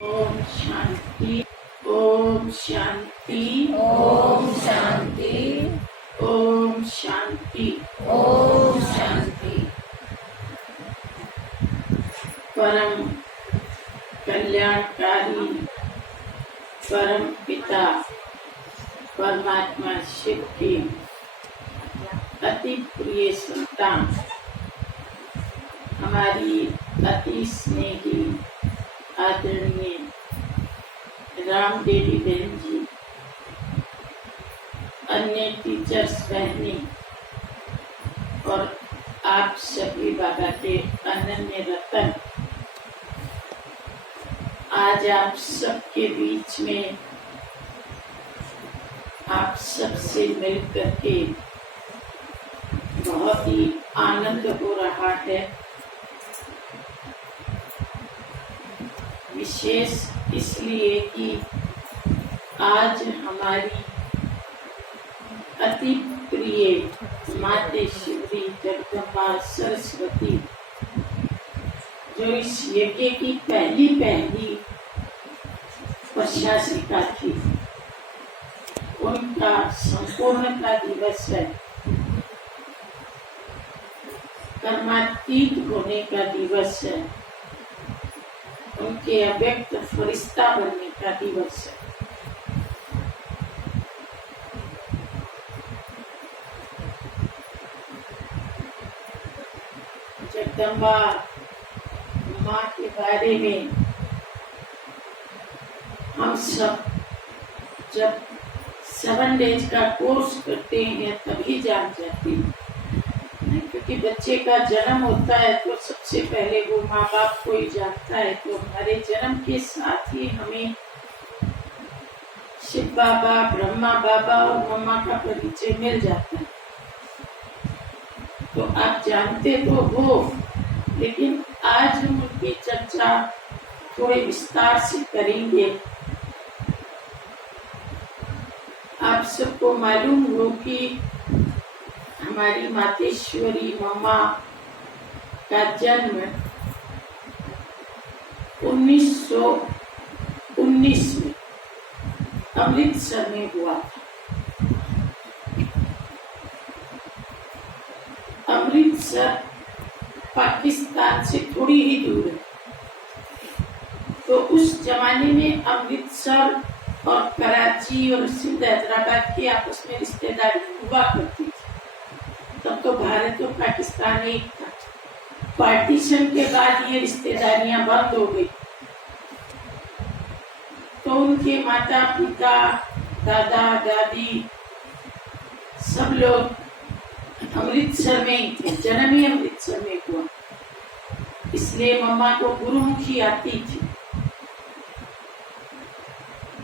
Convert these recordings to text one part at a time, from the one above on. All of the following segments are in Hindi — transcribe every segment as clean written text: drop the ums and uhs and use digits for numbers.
ओम शांति। ओम शांति। ओम शांति। ओम शांति। ओम शांति। परम कल्याणकारी परम पिता परमात्मा शिव की अति प्रिय संतान, हमारी अति स्नेही आदरणीय राम देवी बहन जी, अन्य टीचर्स बहनी और आप सभी बाबा के अनन्य रतन, आज आप सबके बीच में आप सबसे मिलकर के बहुत ही आनंद हो रहा है। विशेष इसलिए कि आज हमारी अति प्रिय माते श्री जगदम्बा सरस्वती, जो इस यज्ञ की पहली प्रशासिका थी, उनका संपूर्णता दिवस है, कर्मातीत होने का दिवस है, उनके अव्यक्त फरिश्ता बनने का दिवस है। जगदम्बा माँ के बारे में हम सब जब 7 डेज का कोर्स करते हैं तभी जान जाते हैं, क्योंकि बच्चे का जन्म होता है तो सबसे पहले वो माँ बाप को ही जानता है। तो हमारे जन्म के साथ ही हमें शिव बाबा, ब्रह्मा बाबा और मम्मा का परिचय मिल जाता है। तो आप जानते तो हो, लेकिन आज हम उनकी चर्चा थोड़े विस्तार से करेंगे। आप सबको मालूम हो कि हमारी मातेश्वरी मम्मा का जन्म 1919 में अमृतसर में हुआ था। अमृतसर पाकिस्तान से थोड़ी ही दूर है। तो उस जमाने में अमृतसर और कराची और सिंध, हैदराबाद की आपस में रिश्तेदारी हुआ करती थी। तब तो भारत और पाकिस्तान एक था। पार्टीशन के बाद ये रिश्तेदारियां बंद हो गई। तो उनके माता पिता, दादा दादी सब लोग अमृतसर में ही थे। जन्म ही अमृतसर में हुआ, इसलिए मम्मा को गुरुमुखी आती थी,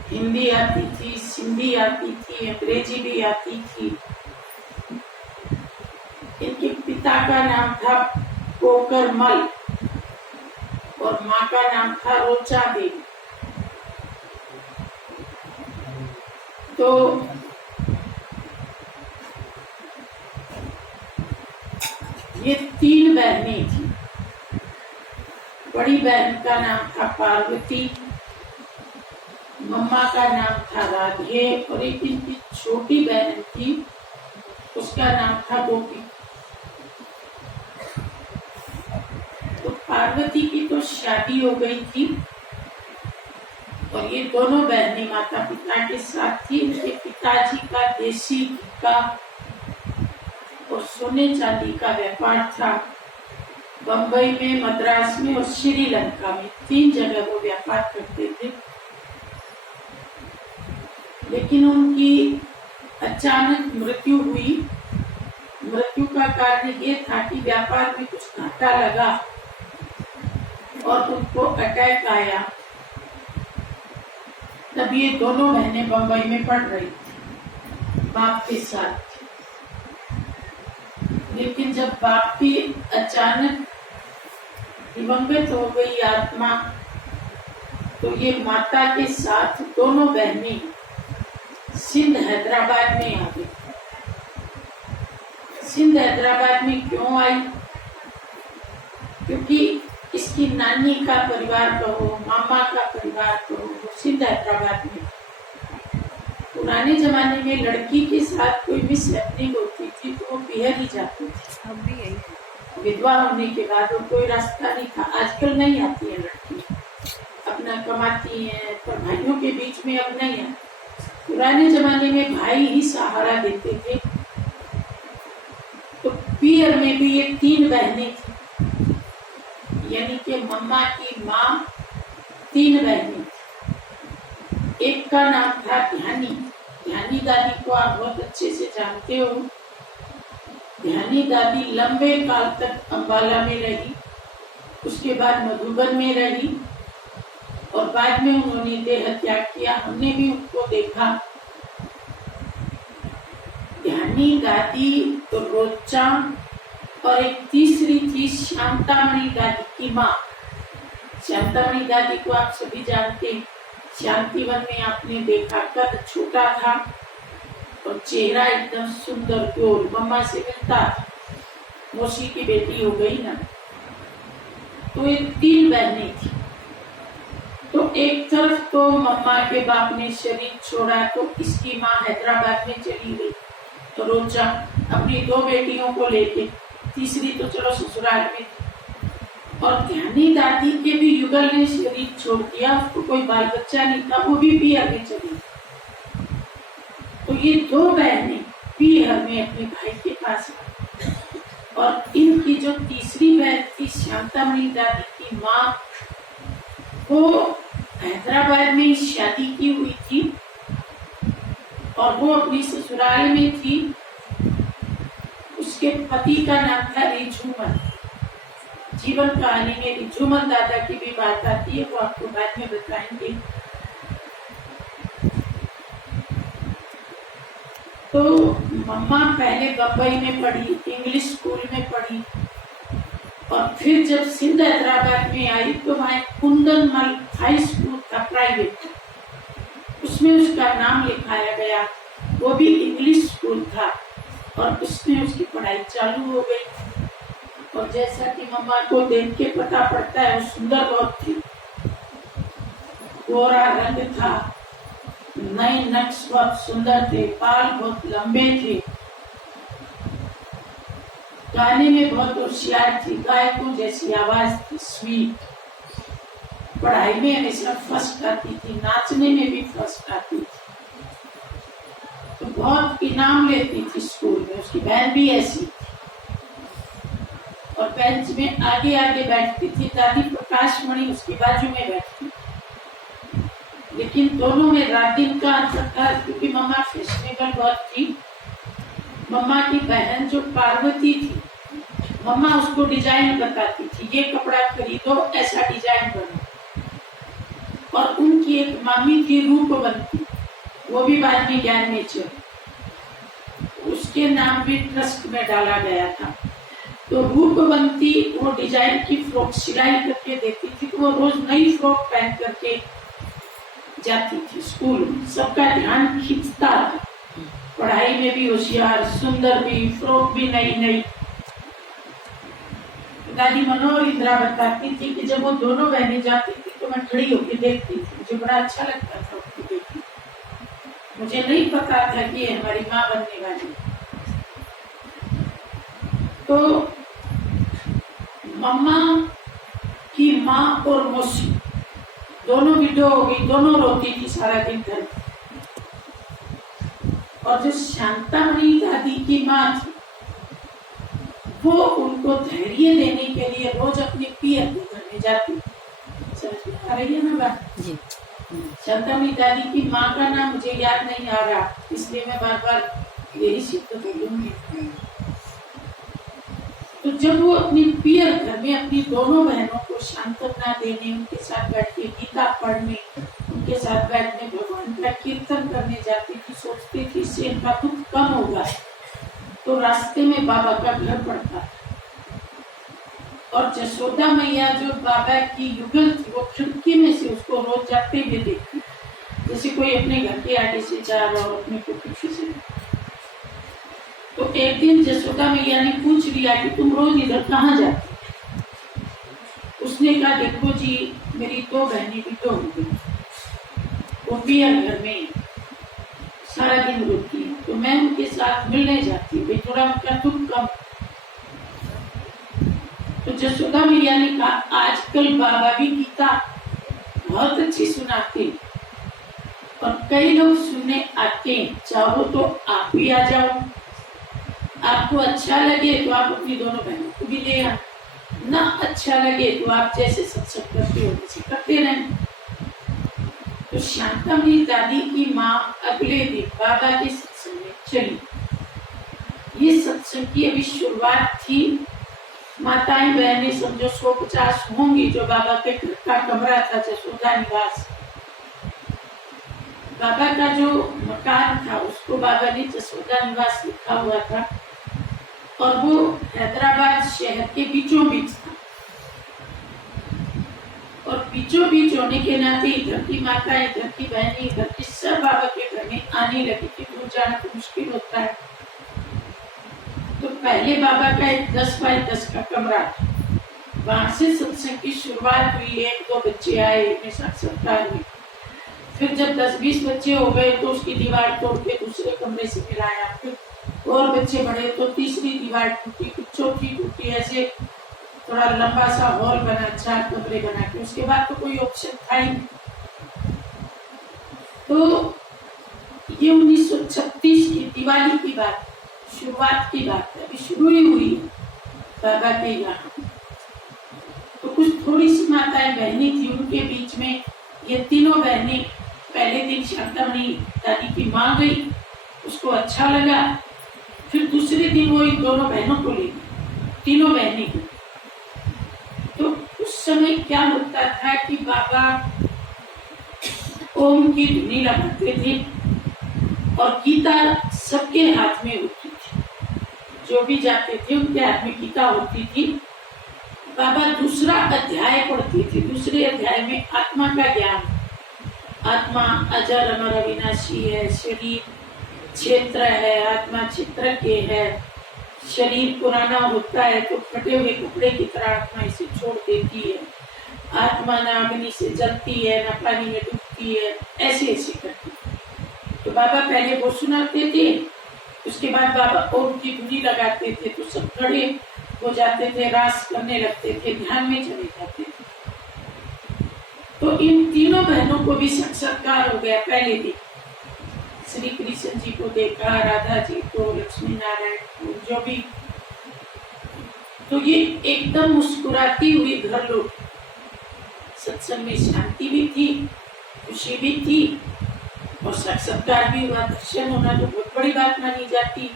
हिंदी आती थी, सिंधी आती थी, अंग्रेजी भी आती थी। इनके पिता का नाम था कोकरमल और माँ का नाम था रोचा देवी। तो ये 3 बहनें थी। बड़ी बहन का नाम था पार्वती, मम्मा का नाम था राधे और एक इनकी छोटी बहन थी, उसका नाम था गोपी। तो पार्वती की तो शादी हो गई थी और ये दोनों बहनें माता पिता के साथ थी। उनके पिताजी का देसी का और सोने चांदी का व्यापार था। बंबई में, मद्रास में और श्रीलंका में 3 जगह वो व्यापार करते थे। लेकिन उनकी अचानक मृत्यु हुई। मृत्यु का कारण ये था कि व्यापार में कुछ घाटा लगा और उनको अटैक आया। तब ये दोनों बहनें बंबई में पढ़ रही थी बाप के साथ। लेकिन जब बाप की अचानक दिवंगत हो गई आत्मा, तो ये माता के साथ दोनों बहनें सिंध, हैदराबाद में आ गई। सिंध, हैदराबाद में क्यों आई? क्योंकि इसकी नानी का परिवार कहो, मामा का परिवार परिवार को सिंध हैदराबाद में। पुराने जमाने में लड़की के साथ कोई मिस हैपनिंग होती थी तो वो बिहार ही जाती थी। अब भी यही विधवा होने के बाद वो कोई रास्ता नहीं था। आजकल नहीं आती है लड़की, अपना कमाती है, पर भाइयों के बीच में अब नहीं है। पुराने जमाने में भाई ही सहारा देते थे। तो पियर में भी ये 3 बहनें थी, यानी कि मम्मा की माँ 3 बहनें थी। एक का नाम था ध्यानी। ध्यानी दादी को आप बहुत अच्छे से जानते हो। ध्यानी दादी लंबे काल तक अंबाला में रही, उसके बाद मधुबन में रही और बाद में उन्होंने देह त्याग किया। हमने भी उनको देखा। ध्यानी दादी तो रोचा और एक तीसरी थी शांतामणि दादी की माँ। शांतामणि दादी को आप सभी जानते हैं। शांतिवन में आपने देखा, कद छोटा था और चेहरा एकदम सुंदर प्योर, मम्मा से मिलता था। मौसी की बेटी हो गई ना। तो ये 3 बहनें थी। तो एक तरफ तो मम्मा के बाप ने शरीर छोड़ा तो इसकी माँ हैदराबाद में चली गई। तो रोजा अपनी 2 बेटियों को लेके, तीसरी तो चलो ससुराल में। और ध्यानी दादी के भी युगल ने शरीर छोड़ दिया, उसको कोई बाल बच्चा नहीं था, वो भी पियर में चली। तो ये 2 बहनें पियर में अपने भाई के पास आई। और इनकी जो तीसरी बहन थी शांतामणि दादी की माँ, वो हैदराबाद में शादी की हुई थी और वो अपनी ससुराल में थी। उसके पति का नाम था रिझुमन। जीवन कहानी में रिझुमन दादा की भी बात आती है, वो आपको बाद में बताएंगे। तो मम्मा पहले बम्बई में पढ़ी, इंग्लिश स्कूल में पढ़ी और फिर जब सिंध हैदराबाद में आई तो वहाँ कुंदनमल हाई स्कूल था प्राइवेट, उसमें उसका नाम लिखाया गया। वो भी इंग्लिश स्कूल था और उसमें उसकी पढ़ाई चालू हो गई। और जैसा कि मम्मा को देख के पता पड़ता है, वो सुंदर बहुत थी। गोरा रंग था, नए नक्श बहुत सुंदर थे, बाल बहुत लंबे थे, गाने में बहुत होशियार थी, गायकों जैसी आवाज थी, स्वीट। पढ़ाई में हमेशा फर्स्ट आती थी, नाचने में भी फर्स्ट आती थी, तो बहुत इनाम लेती थी स्कूल में। उसकी बहन भी ऐसी और बेंच में आगे आगे बैठती थी। दादी प्रकाशमणि उसकी बाजू में बैठती। लेकिन दोनों में रात दिन का अंतर था, क्योंकि मम्मा फैशनेबल बहुत थी। मम्मा की बहन जो पार्वती थी, मम्मा उसको डिजाइन बताती थी, ये कपड़ा खरीदो, ऐसा डिजाइन बनो। और उनकी एक मामी थी रूपवंती, वो भी बाद में ज्ञान में चली, उसके नाम भी ट्रस्ट में डाला गया था। तो रूपवंती वो डिजाइन की फ्रॉक सिलाई करके देती थी, तो वो रोज नई फ्रॉक पहन करके जाती थी स्कूल में। सबका ध्यान खींचता था, पढ़ाई में भी होशियार, सुंदर भी, फ्रॉक भी नई नई। दादी मनोहर इंदिरा बताती थी कि जब वो दोनों बहनें जाती थी तो मैं खड़ी होकर देखती थी, मुझे बड़ा अच्छा लगता था उसको देखना। मुझे नहीं पता था कि ये हमारी माँ बनने वाली। तो मम्मा की माँ और मौसी दोनों विडो हो गई, दोनों रोती थी सारा दिन घर। और जो शांतामणि दादी की माँ थी, वो उनको धैर्य देने के लिए रोज अपने पियर के घर में जाती। समझ आ रही है ना बात जी? शांतामणि दादी की माँ का नाम मुझे याद नहीं आ रहा, इसलिए मैं बार बार यही सिद्ध बोलूंगी। तो जब वो अपनी पियर घर में अपनी दोनों बहनों को सांत्वना देने, उनके साथ बैठ के गीता पढ़ने, उनके साथ बैठने, भगवान का कीर्तन करने जाती थी, सोचती थी इससे इनका दुख कम होगा। तो रास्ते में बाबा का घर पड़ता था और जसोदा मैया जो बाबा की युगल थी, वो खिड़की में से उसको रोज जाते हुए देखती, जैसे कोई अपने घर के आगे से जा रहा हो, अपने को खुशी से। तो एक दिन जसोदा मैया ने पूछ लिया कि तुम रोज इधर कहाँ जाती? उसने कहा देखो जी, मेरी 2 बहनें भी तो हो गई, भी है घर में, सारा दिन रोती है, तो मैं उनके साथ मिलने जाती हूँ, थोड़ा उनका दुख कम। तो जसोदा मैया ने कहा आजकल बाबा भी गीता बहुत अच्छी सुनाते हैं और कई लोग सुनने आते हैं, चाहो तो आप भी आ जाओ, आपको अच्छा लगे तो आप अपनी दोनों बहनों को भी ले आए, ना अच्छा लगे तो आप जैसे सत्संग करते हो वैसे करते रहें। तो शांतामणि दादी की माँ अगले दिन बाबा के सत्संग में चली। ये सत्संग की अभी शुरुआत थी। माताएं बहनें समझो 150 होंगी, जो बाबा के घर का कमरा था जसोदा निवास, बाबा का जो मकान था उसको बाबा ने जसोदा निवास लिखा हुआ था और वो हैदराबाद शहर के बीचों बीच था। और बीचों बीच होने के नाते इधर की माता, इधर की बहनें, इधर की सब बाबा के घर में आने लगी थी। दूर जाना तो मुश्किल होता है, तो पहले बाबा का एक 10 बाय 10 का कमरा था, वहां से सत्संग की शुरुआत हुई। 1-2 बच्चे आए, इनमें साक्षात्कार हुई। फिर जब 10-20 बच्चे हो गए तो उसकी दीवार तोड़ के दूसरे कमरे से मिलाया। फिर और बच्चे बढ़े तो तीसरी दीवार टूटी, कुछ चौथी टूटी, ऐसे थोड़ा लंबा सा हॉल बना, 4 कमरे बना के। उसके बाद तो कोई ऑप्शन था ही नहीं। तो ये 1936 की दिवाली की बात, शुरुआत की बात है, अभी शुरू ही हुई बाबा के यहाँ। तो कुछ थोड़ी सी माताएं बहनें थी, उनके बीच में ये तीनों बहनें पहले दिन शांतामणि दादी की माँ गई, उसको अच्छा लगा। फिर दूसरे दिन वो इन दोनों बहनों को ले गई, तीनों बहनें गई। तो उस समय क्या होता था कि बाबा ओम की धुनी लगाते थे और गीता सबके हाथ में होती थी, जो भी जाते थे उनके हाथ में गीता होती थी। बाबा दूसरा अध्याय पढ़ते थे। दूसरे अध्याय में आत्मा का ज्ञान, आत्मा अजर अमर अविनाशी है, शरीर क्षेत्र है, आत्मा क्षेत्र के है, शरीर पुराना होता है तो फटे हुए कपड़े की तरह आत्मा इसे छोड़ देती है, आत्मा न अग्नि से जलती है न पानी में डूबती है, ऐसे ऐसे करती है। तो बाबा पहले वो सुनाते थे, उसके बाद बाबा ओम की धुनी लगाते थे तो सब खड़े हो जाते थे, रास करने लगते थे, ध्यान में चले जाते थे। तो इन तीनों बहनों को भी साक्षात्कार हो गया पहले दिन। श्री कृष्ण जी को देखा, राधा जी को, लक्ष्मी नारायण को, जो भी। तो ये एकदम मुस्कुराती हुई घर लौट। सत्संग में शांति भी थी, खुशी भी थी और साक्षात्कार भी हुआ। दर्शन होना तो बहुत बड़ी बात मानी जाती।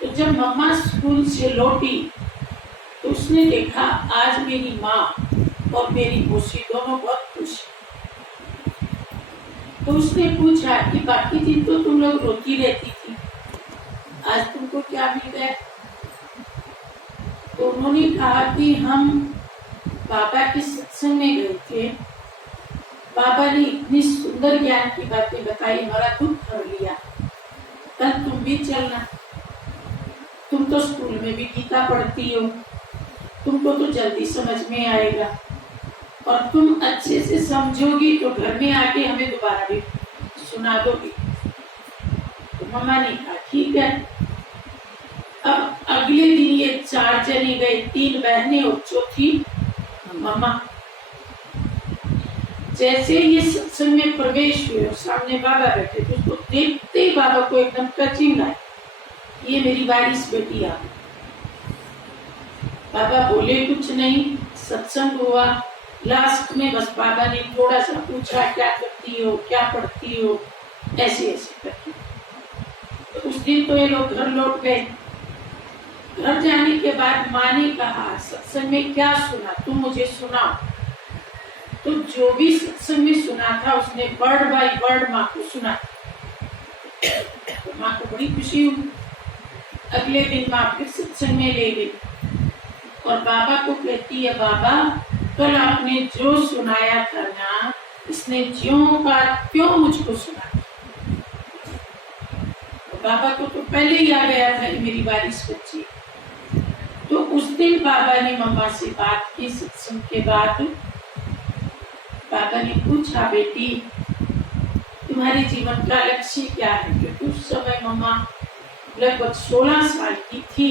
तो जब मम्मा स्कूल से लौटी तो उसने देखा आज मेरी माँ और मेरी मौसी दोनों बहुत खुश। तो उसने पूछा कि बाकी दिन तो तुम लोग रोती रहती थी, आज तुमको क्या मिल गया? तो उन्होंने कहा कि हम बाबा के सत्संग में गए थे, बाबा ने इतनी सुंदर ज्ञान की बातें बताई, हमारा दुख कर लिया। कल तुम भी चलना, तुम तो स्कूल में भी गीता पढ़ती हो, तुमको तो जल्दी समझ में आएगा और तुम अच्छे से समझोगी तो घर में आके हमें दोबारा भी सुना दोगी। तो मम्मा ने कहा ठीक है। अब अगले दिन ये 4 जने गए, 3 बहनें और चौथी मम्मा। जैसे ये सत्संग में प्रवेश हुए और सामने बाबा बैठे थे, उसको देखते ही बाबा को एकदम टचिंग आई, ये मेरी वारिस बेटी आ। बाबा बोले कुछ नहीं, सत्संग हुआ। लास्ट में बस बाबा ने थोड़ा सा पूछा क्या करती हो, क्या पढ़ती हो, ऐसे ऐसे करके। तो उस दिन तो ये लोग घर लौट गए। घर जाने के बाद माँ ने कहा सत्संग में क्या सुना, तुम मुझे सुनाओ। तो जो भी सत्संग में सुना था उसने वर्ड बाय वर्ड माँ को सुना। तो माँ को बड़ी खुशी हुई। अगले दिन माँ फिर सत्संग में ले गई और बाबा को कहती है बाबा कल आपने जो सुनाया था ना, इसने ज्यों का क्यों मुझको सुना। तो बाबा को तो पहले ही आ गया था मेरी वारिस बच्ची। तो उस दिन बाबा ने मम्मा से बात की सत्संग के बाद बाबा ने पूछा, बेटी तुम्हारे जीवन का लक्ष्य क्या है? क्योंकि उस समय मम्मा लगभग 16 साल की थी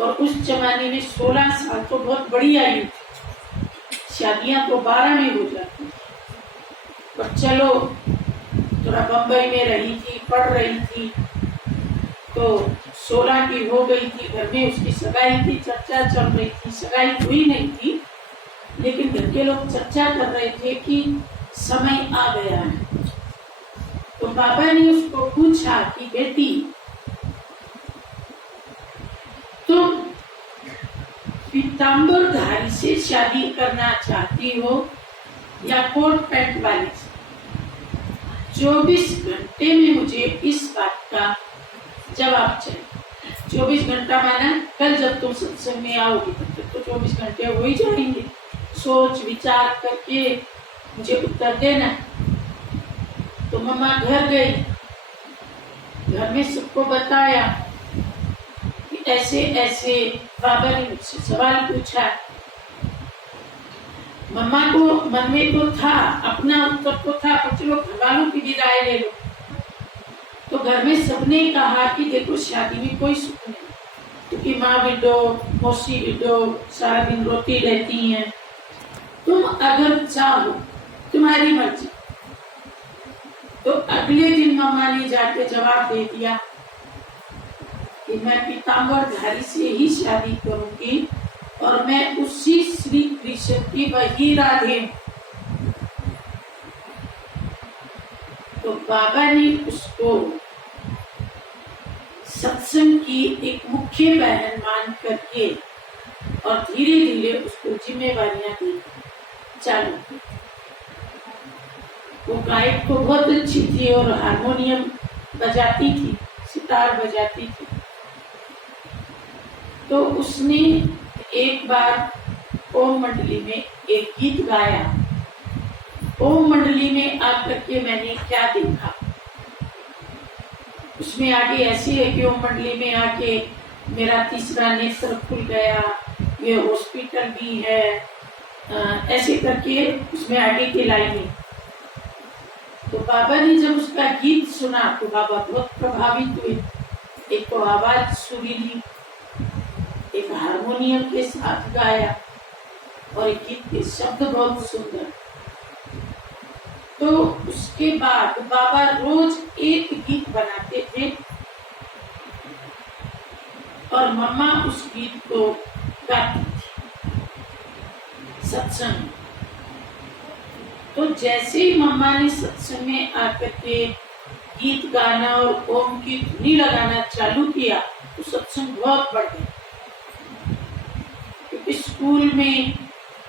और उस जमाने में 16 साल तो बहुत बड़ी आयु थी। शादियां तो 12 में हो जाती थी। पर चलो, थोड़ा बम्बई में रही थी, पढ़ रही थी, तो 16 की हो गई थी। घर में उसकी सगाई की चर्चा चल रही थी। सगाई हुई नहीं थी, लेकिन घर के लोग चर्चा कर रहे थे कि समय आ गया है। तो बाबा ने उसको पूछा कि बेटी तुम पीताम्बरधारी से शादी करना चाहती हो या कोट पैंट वाली से? 24 घंटे में मुझे इस बात का जवाब चाहिए। 24 घंटा माना कल जब तुम सत्संग में आओगी तब तक तो 24 घंटे हो ही जाएंगे। सोच विचार करके मुझे उत्तर देना। तो मम्मा घर गई, घर में सबको बताया कि ऐसे ऐसे बाबा ने मुझसे सवाल पूछा। मम्मा को मन में तो था, अपना उत्तर तो था, पर चलो घर वालों की भी राय ले लो। तो घर में सबने कहा कि देखो शादी में कोई सुख नहीं, क्योंकि माँ विडो, मौसी विडो सारा दिन रोती रहती हैं। तुम अगर चाहो, तुम्हारी मर्जी। तो अगले दिन मम्मा ने जाके जवाब दे दिया कि मैं पीताम्बरधारी से ही शादी करूंगी और मैं उसी श्री कृष्ण की वही राधे हूं। तो बाबा ने उसको सत्संग की एक मुख्य बहन मान करके और धीरे धीरे उसको जिम्मेवारियां दी चालू की। वो गायक तो बहुत अच्छी थी और हारमोनियम बजाती थी, सितार बजाती थी। तो उसने एक बार ओम मंडली में एक गीत गाया। ओम मंडली में आकर के मैंने क्या देखा, उसमें आगे ऐसी है कि ओम मंडली में आके मेरा तीसरा नेत्र खुल गया, ये हॉस्पिटल भी है, ऐसे करके उसमें आगे की लाइनें। तो बाबा ने जब उसका गीत सुना तो बाबा बहुत प्रभावित हुए। एक तो आवाज सुरीली, एक हारमोनियम के साथ गाया और एक गीत के शब्द बहुत सुंदर। तो उसके बाद बाबा रोज एक गीत बनाते थे और मम्मा उस गीत को गाती थी सत्संग। तो जैसे ही मम्मा ने सत्संग में आकर के गीत गाना और ओम की धुनी लगाना चालू किया तो सत्संग बहुत बढ़ गया। क्योंकि स्कूल में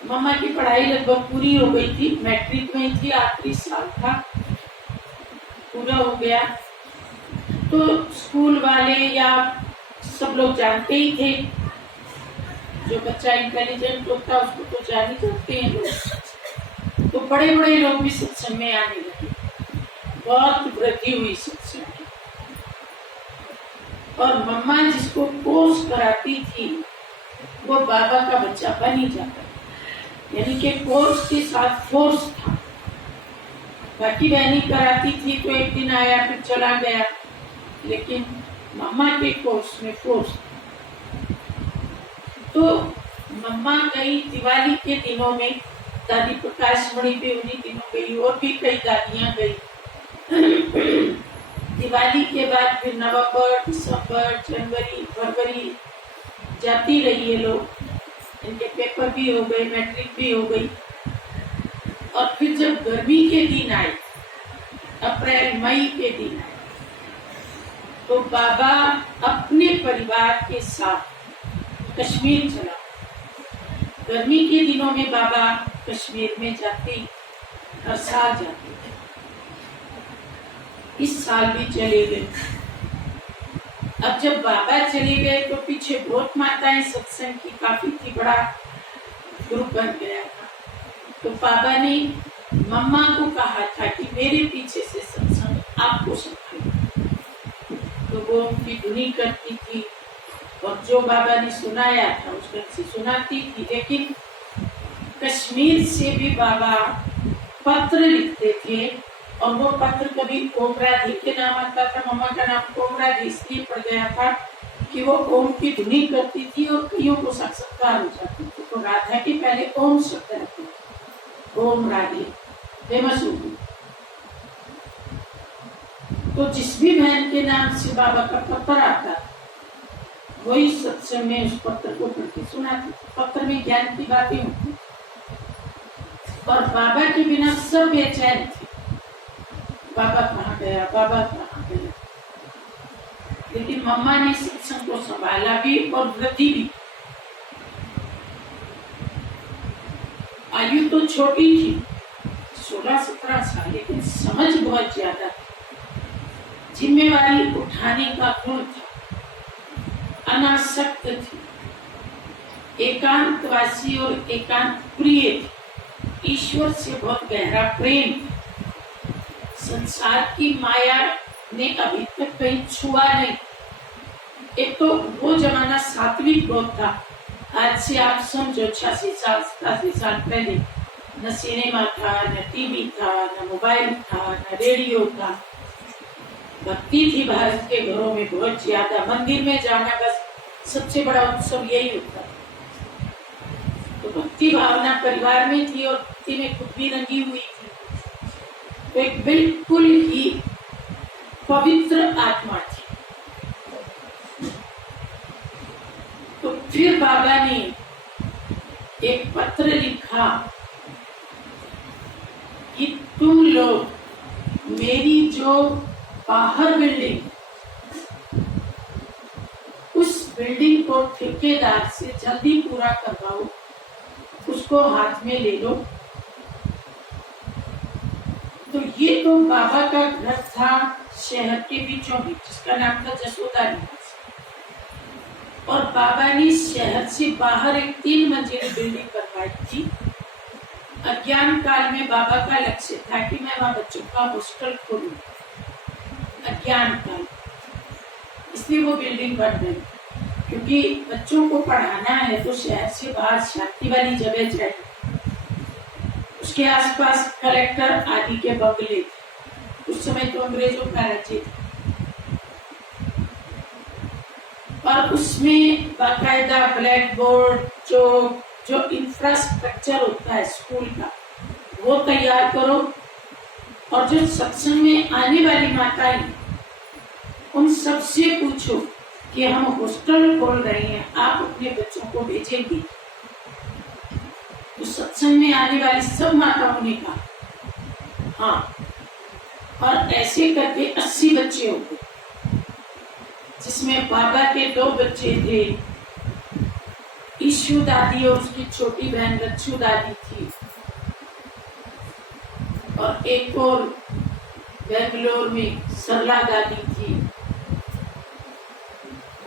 मम्मा की पढ़ाई लगभग पूरी हो गई थी, मैट्रिक में थी, आखिरी साल था, पूरा हो गया। तो स्कूल वाले या सब लोग जानते ही थे, जो बच्चा इंटेलिजेंट होता है उसको तो जान ही सकते हैं लोग। तो बड़े बड़े लोग भी सत्संग में आने लगे, बहुत वृद्धि हुई सत्संग की। और मम्मा जिसको कोर्स कराती थी वो बाबा का बच्चा बन ही जाता, यानी कि कोर्स के साथ फोर्स था। बाकी बहनी कराती थी तो एक दिन आया फिर चला गया, लेकिन मम्मा के कोर्स में फोर्स। तो मम्मा गई दिवाली के दिनों में, दादी प्रकाश मणि पे उन्हीं दिनों गई, और भी कई दादियां गई। दिवाली के बाद फिर नवंबर, दिसंबर, जनवरी, फरवरी जाती रही ये लोग। इनके पेपर भी हो गए, मैट्रिक भी हो गई। और फिर जब गर्मी के दिन आए, अप्रैल मई के दिन आए, तो बाबा अपने परिवार के साथ कश्मीर चला। गर्मी के दिनों में बाबा कश्मीर में जाते, हर साल जाते। इस साल भी चले गए। अब जब बाबा चले गए तो पीछे बहुत माताएं सत्संग की काफी थी, बड़ा ग्रुप बन गया था। तो बाबा ने मम्मा को कहा था कि मेरे पीछे से सत्संग आपको सिखाए। तो वो उनकी धुनी करती थी और जो बाबा ने सुनाया था उसको से सुनाती थी। लेकिन कश्मीर से भी बाबा पत्र लिखते थे और वो पत्र कभी ओम राधे के नाम आता था। मम्मा का नाम ओम राधे इसलिए पड़ गया था कि वो ओम की ध्वनि करती थी और कईयों को साक्षात्कार हो जाती थी। तो राधा के पहले ओम शब्द रहते थे, ओम राधे फेमस हो गई। तो जिस भी बहन के नाम से बाबा का पत्र आता वही सत्संग में उस पत्र को पढ़ के सुनाती। पत्र में ज्ञान की बातें होती और बाबा के बिना सब बेचैन थे, बाबा कहाँ गया, बाबा कहाँ गया। लेकिन मम्मा ने सत्संग को संभाला भी और वृद्धि भी। आयु तो छोटी थी 16-17 साल, लेकिन समझ बहुत ज्यादा, जिम्मेवारी उठाने का गुण था, अनासक्त थी, एकांतवासी और एकांत प्रिय थी, ईश्वर से बहुत गहरा प्रेम। संसार की माया ने अभी तक कहीं छुआ नहीं। एक तो वो जमाना सात्विक बहुत था। आज से आप समझो 86 साल पहले न सिनेमा था, न टीवी था, न मोबाइल था, न रेडियो था। भक्ति थी भारत के घरों में बहुत ज्यादा। मंदिर में जाना बस सबसे बड़ा उत्सव यही होता। तो भक्ति भावना परिवार में थी और भक्ति में खुद भी रंगी हुई थी। तो एक बिल्कुल ही पवित्र आत्मा थी। तो फिर बाबा ने एक पत्र लिखा कि तुम लोग मेरी जो बाहर बिल्डिंग, उस बिल्डिंग को ठेकेदार से जल्दी पूरा करवाओ, उसको हाथ में ले लो। तो ये तो बाबा का घर था शहर के बीचों बीच, जिसका नाम था जसोदा निवास। और बाबा ने शहर से बाहर एक 3 मंजिली बिल्डिंग बनवाई थी। अज्ञान काल में बाबा का लक्ष्य था कि मैं वहां बच्चों का हॉस्टल खोलूं। अज्ञान काल, इसलिए वो बिल्डिंग बन गई, क्योंकि बच्चों को पढ़ाना है तो शहर से बाहर शांति वाली जगह चाहिए। उसके आसपास कलेक्टर आदि के बंगले, उस समय तो अंग्रेजों का राज्य था, और उसमें बाकायदा ब्लैक बोर्ड, चौक, जो इंफ्रास्ट्रक्चर होता है स्कूल का, वो तैयार करो। और जो सत्संग में आने वाली माताएं, उन सबसे पूछो कि हम हॉस्टल खोल रहे हैं, आप अपने बच्चों को भेजेंगे? तो सत्संग में आने वाली सब माताओं ने कहा हाँ। और ऐसे करके 80 बच्चे हो गए, जिसमें बाबा के 2 बच्चे थे, ईशु दादी और उसकी छोटी बहन लच्छू दादी थी, और एक और बेंगलोर में सरला दादी थी,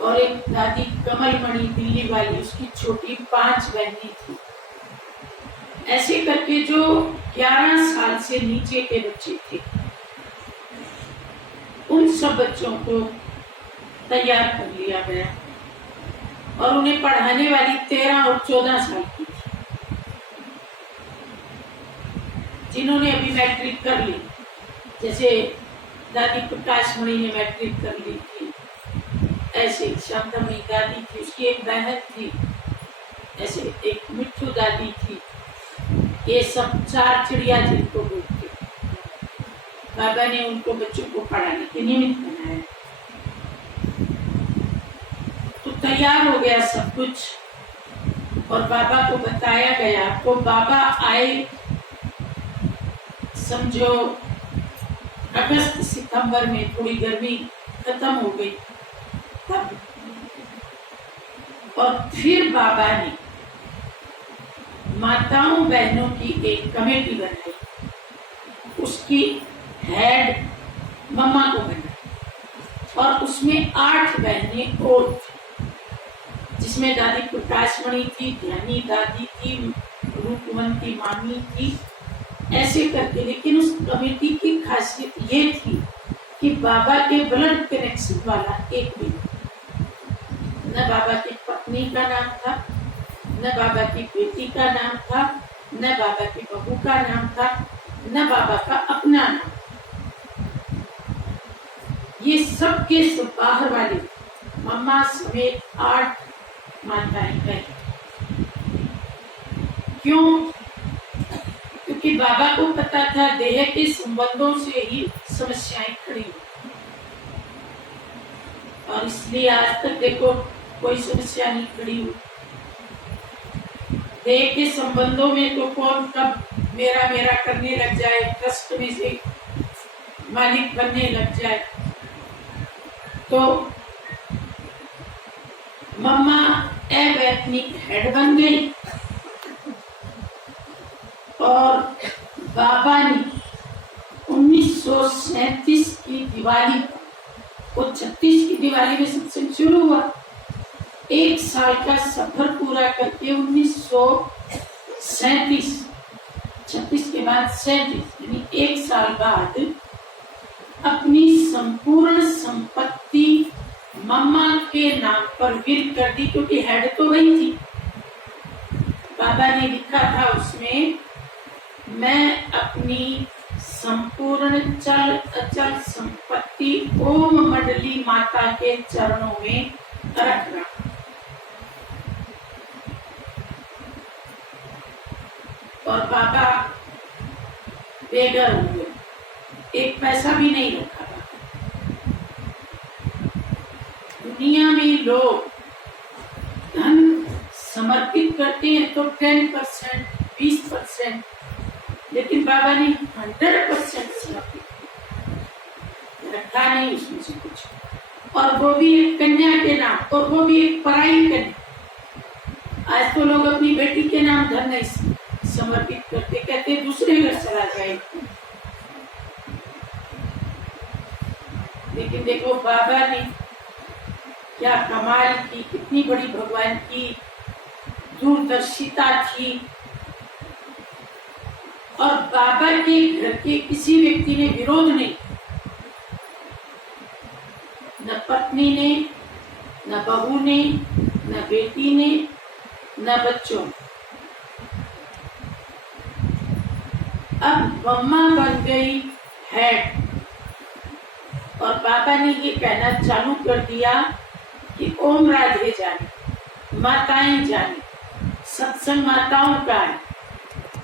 और एक दादी कमलमणि दिल्ली वाली, उसकी छोटी 5 बहनें थी। ऐसे करके जो 11 साल से नीचे के बच्चे थे, उन सब बच्चों को तैयार कर लिया गया और उन्हें पढ़ाने वाली 13 और 14 साल की थी, जिन्होंने अभी मैट्रिक कर ली। जैसे दादी प्रकाशमणि ने मैट्रिक कर ली थी, ऐसे शांतमणि दादी थी, उसकी एक बहन थी, ऐसे एक मिट्ठू दादी थी। ये सब 4 चिड़िया जिनको बोलते, बाबा ने उनको बच्चों को पढ़ाने के निमित्त बनाया। तो तैयार हो गया सब कुछ और बाबा को बताया गया। तो बाबा आए, समझो अगस्त सितंबर में, थोड़ी गर्मी खत्म हो गई तब। और फिर बाबा ने माताओं बहनों की एक कमेटी बनाई, उसकी हेड मम्मा को बनाई, और उसमें 8 बहनें और थी, जिसमें दादी प्रकाशमणि थी, ध्यानी दादी थी, रूपवंती मामी थी, ऐसे करके। लेकिन उस कमेटी की खासियत ये थी कि बाबा के ब्लड कनेक्शन वाला एक भी न बाबा की पत्नी का नाम था, न बाबा की बेटी का नाम था, न बाबा की बहू का नाम था, न बाबा का अपना नाम। ये सब के सब बाहर वाले मम्मा समेत 8 माताएं हैं। क्यों? क्योंकि बाबा को पता था देह के संबंधों से ही समस्याएं खड़ी हुई, और इसलिए आज तक देखो कोई समस्या नहीं खड़ी हुई। देह के संबंधों में तो कौन कब मेरा मेरा करने लग जाए, ट्रस्ट में से मालिक बनने लग जाए। तो मम्मा अवैतनिक हेड बन गई, और बाबा ने 1937 की दिवाली को 36 की दिवाली में सत्संग शुरू हुआ। 1 साल का सफर पूरा करके 1937, 36 के बाद 37 यानी 1 साल बाद अपनी संपूर्ण संपत्ति मम्मा के नाम पर विल कर दी, क्योंकि हेड तो वही थी। बाबा ने लिखा था उसमें, मैं अपनी संपूर्ण चल अचल संपत्ति ओम मंडली माता के चरणों में रख रहा। और बाबा बेघर हुए, 1 पैसा भी नहीं रखा था। दुनिया में लोग धन समर्पित करते हैं तो 10%, 20%, लेकिन बाबा ने 100% समर्पित रखा नहीं उसमें से कुछ, और वो भी एक कन्या के नाम, और वो भी एक पराई कन्या। आज तो लोग अपनी बेटी के नाम धन नहीं समर्पित करते, कहते दूसरे घर चला जाए। लेकिन देखो बाबा ने क्या कमाल की, कितनी बड़ी भगवान की दूरदर्शिता थी। और बाबा के घर के किसी व्यक्ति ने विरोध नहीं, न पत्नी ने, न बहू ने, न बेटी ने, न बच्चों। अब मम्मा बन गई हेड, और बाबा ने ये कहना चालू कर दिया कि ओम राधे जाने, माताएं जाने, सत्संग माताओं का है,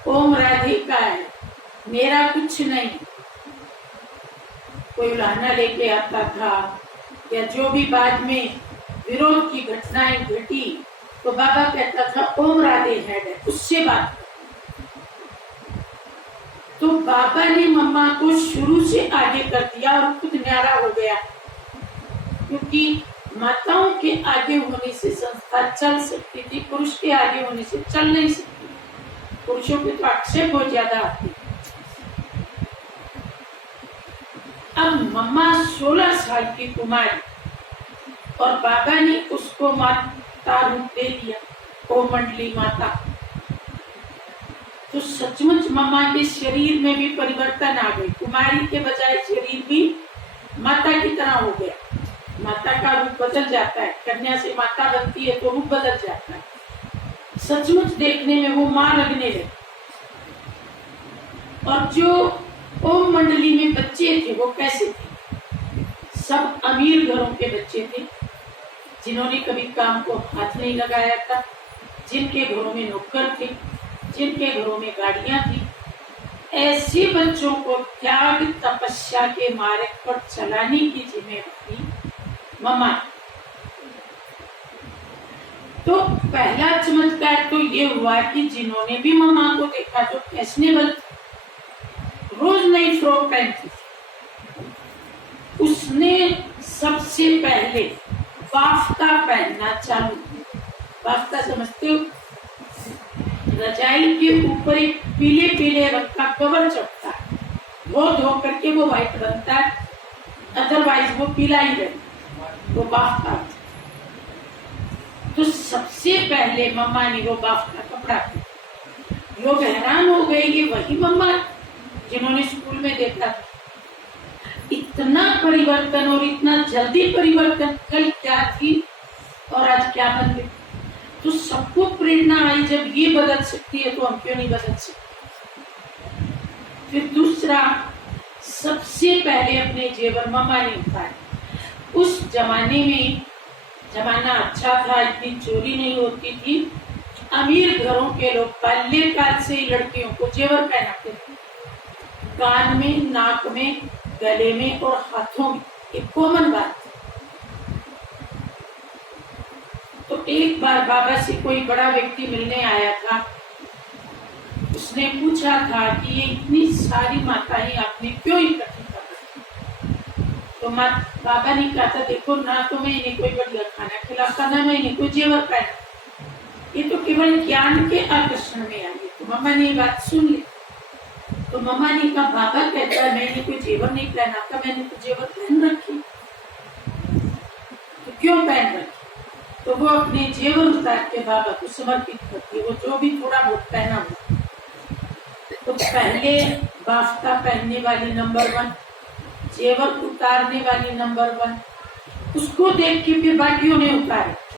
ओम राधे का है, मेरा कुछ नहीं। कोई उलाहना लेके आता था, या जो भी बाद में विरोध की घटनाएं घटी तो बाबा कहता था ओम राधे हेड है, उससे बात। तो बाबा ने मम्मा को शुरू से आगे कर दिया और खुद न्यारा हो गया, क्योंकि माताओं के आगे होने से संस्था चल सकती थी, पुरुष के आगे होने से चल नहीं सकती। पुरुषों के तो आक्षेप बहुत ज्यादा आती। अब मम्मा 16 साल की कुमारी, और बाबा ने उसको माता रूप दे दिया, ओम मंडली माता। तो सचमुच मम्मा के शरीर में भी परिवर्तन आ गई, कुमारी के बजाय शरीर भी माता की तरह हो गया। माता का रूप बदल जाता है, कन्या से माता बनती है तो रूप बदल जाता है। सचमुच देखने में वो मां लगने लगी। और जो ओम मंडली में बच्चे थे वो कैसे थे? सब अमीर घरों के बच्चे थे, जिन्होंने कभी काम को हाथ नहीं लगाया था, जिनके घरों में नौकर थे, जिनके घरों में गाड़ियां थी। ऐसे बच्चों को त्याग तपस्या के मार्ग पर चलाने की जिम्मेदारी मम्मा। तो पहला चमत्कार तो ये हुआ कि जिन्होंने भी मम्मा को देखा जो फैशनेबल, रोज नई फ्रॉक पहनती, उसने सबसे पहले बाफ्ता पहनना चालू किया। बाफ्ता समझते हो? रजाई के ऊपर एक पीले पीले रंग का कवर चढ़ता है, वो धो करके वो व्हाइट बनता है, अदरवाइज वो पीला ही रहता, वो बाफ्ता। तो सबसे पहले मम्मा ने वो बाफ्ता कपड़ा पहना। लोग हैरान हो गए, ये वही मम्मा जिन्होंने स्कूल में देखा था। इतना परिवर्तन, और इतना जल्दी परिवर्तन, कल क्या थी और आज क्या बन गई। तो सबको प्रेरणा आई, जब ये बदल सकती है तो हम क्यों नहीं बदल सकते। फिर दूसरा, सबसे पहले अपने जेवर मम्मा ने उतारे। उस जमाने में जमाना अच्छा था, इतनी चोरी नहीं होती थी। अमीर घरों के लोग बाल्यकाल से ही लड़कियों को जेवर पहनाते थे, कान में, नाक में, गले में और हाथों में, एक कॉमन बात। तो एक बार बाबा से कोई बड़ा व्यक्ति मिलने आया था। उसने पूछा था कि ये इतनी सारी माताएं आपने क्यों इकट्ठी कर रखी? तो बाबा ने कहा था, देखो ना तो मैं इन्हें कोई बढ़िया खाना खिलाता, ना मैं इन्हें कोई जेवर पहना, ये तो केवल ज्ञान के आकर्षण में आई। तो मम्मा ने ये बात सुन ली। तो मम्मा ने कहा, बाबा कहता है मैंने कोई जेवर नहीं पहनाता, मैंने तो जेवर पहन रखी। तो क्यों पहन रखी? तो वो अपने जेवर उतार के बाबा को समर्पित करती है, वो जो भी थोड़ा बहुत पहना हुआ। तो पहले बाफ्ता पहनने वाली नंबर 1, जेवर उतारने वाली नंबर 1, उसको देख के फिर बाकियों ने उतारे।